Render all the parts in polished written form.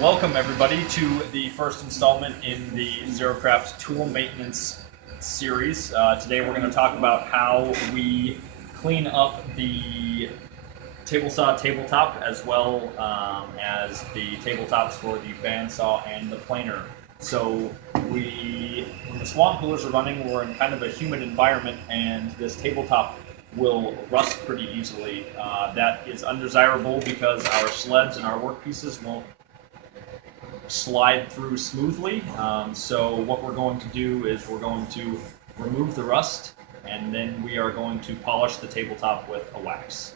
Welcome everybody to the first installment in the Xerocraft tool maintenance series. Today we're going to talk about how we clean up the Tablesaw tabletop as well as the tabletops for the bandsaw and the planer. So when the swamp coolers are running, we're in kind of a humid environment and this tabletop will rust pretty easily. That is undesirable because our sleds and our workpieces won't slide through smoothly. So what we're going to do is we're going to remove the rust and then we are going to polish the tabletop with a wax.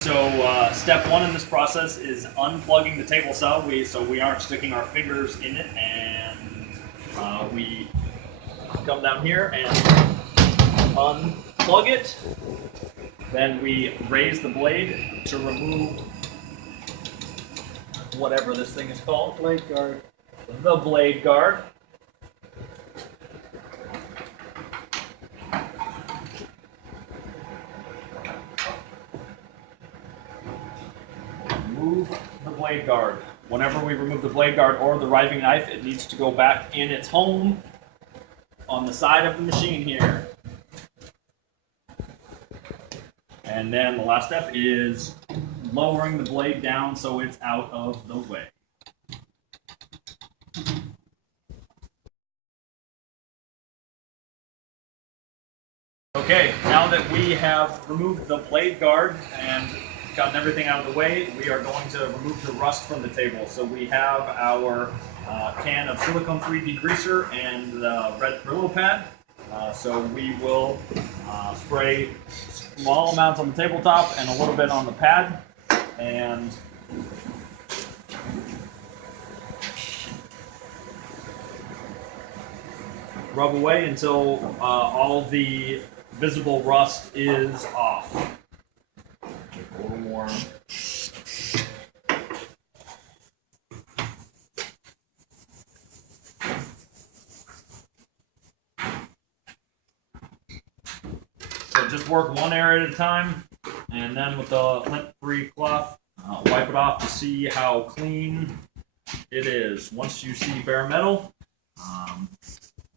So step one in this process is unplugging the Tablesaw so we aren't sticking our fingers in it, and we come down here and unplug it. Then we raise the blade to remove whatever this thing is called. Blade guard. The blade guard. Remove the blade guard. Whenever we remove the blade guard or the riving knife, it needs to go back in its home on the side of the machine here. And then the last step is lowering the blade down so it's out of the way. Okay, now that we have removed the blade guard and gotten everything out of the way, we are going to remove the rust from the table. So we have our can of silicone-free degreaser and the red Brillo pad. So we will spray small amounts on the tabletop and a little bit on the pad, and rub away until all the visible rust is off. A little more. So just work one area at a time, and then with the lint-free cloth, wipe it off to see how clean it is. Once you see bare metal,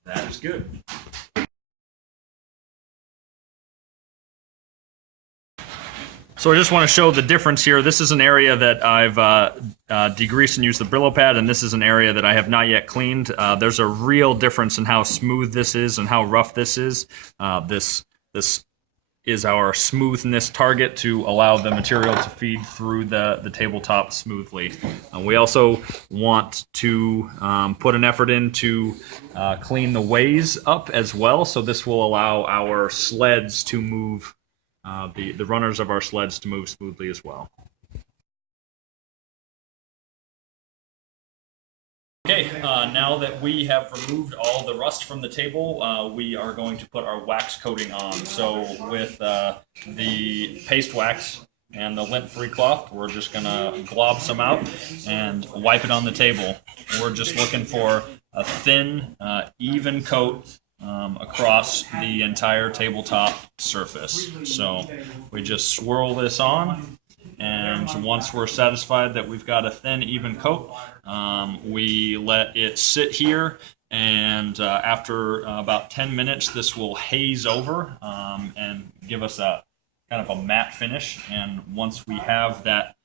that is good. So I just want to show the difference here. This is an area that I've degreased and used the Brillo pad, and this is an area that I have not yet cleaned. There's a real difference in how smooth this is and how rough this is. This is our smoothness target to allow the material to feed through the tabletop smoothly. We also want to put an effort in to clean the ways up as well, so this will allow our sleds to move, the runners of our sleds to move smoothly as well. Okay, now that we have removed all the rust from the table, we are going to put our wax coating on. So with the paste wax and the lint-free cloth, we're just going to glob some out and wipe it on the table. We're just looking for a thin, even coat across the entire tabletop surface. So we just swirl this on, and once we're satisfied that we've got a thin, even coat, we let it sit here, and after about 10 minutes this will haze over and give us a kind of a matte finish. And once we have that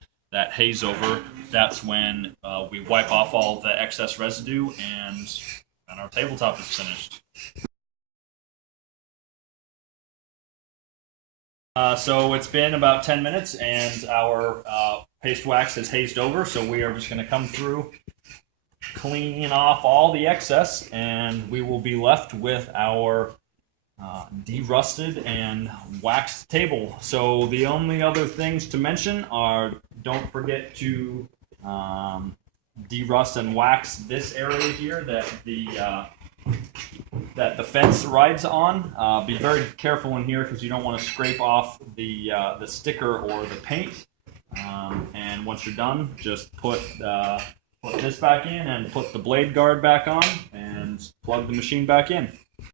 haze over, that's when we wipe off all the excess residue, and our tabletop is finished. So it's been about 10 minutes and our paste wax has hazed over, so we are just going to come through, clean off all the excess, and we will be left with our derusted and waxed table. So the only other things to mention are, don't forget to derust and wax this area here that the fence rides on. Be very careful in here because you don't want to scrape off the sticker or the paint. And once you're done, just put this back in and put the blade guard back on and plug the machine back in.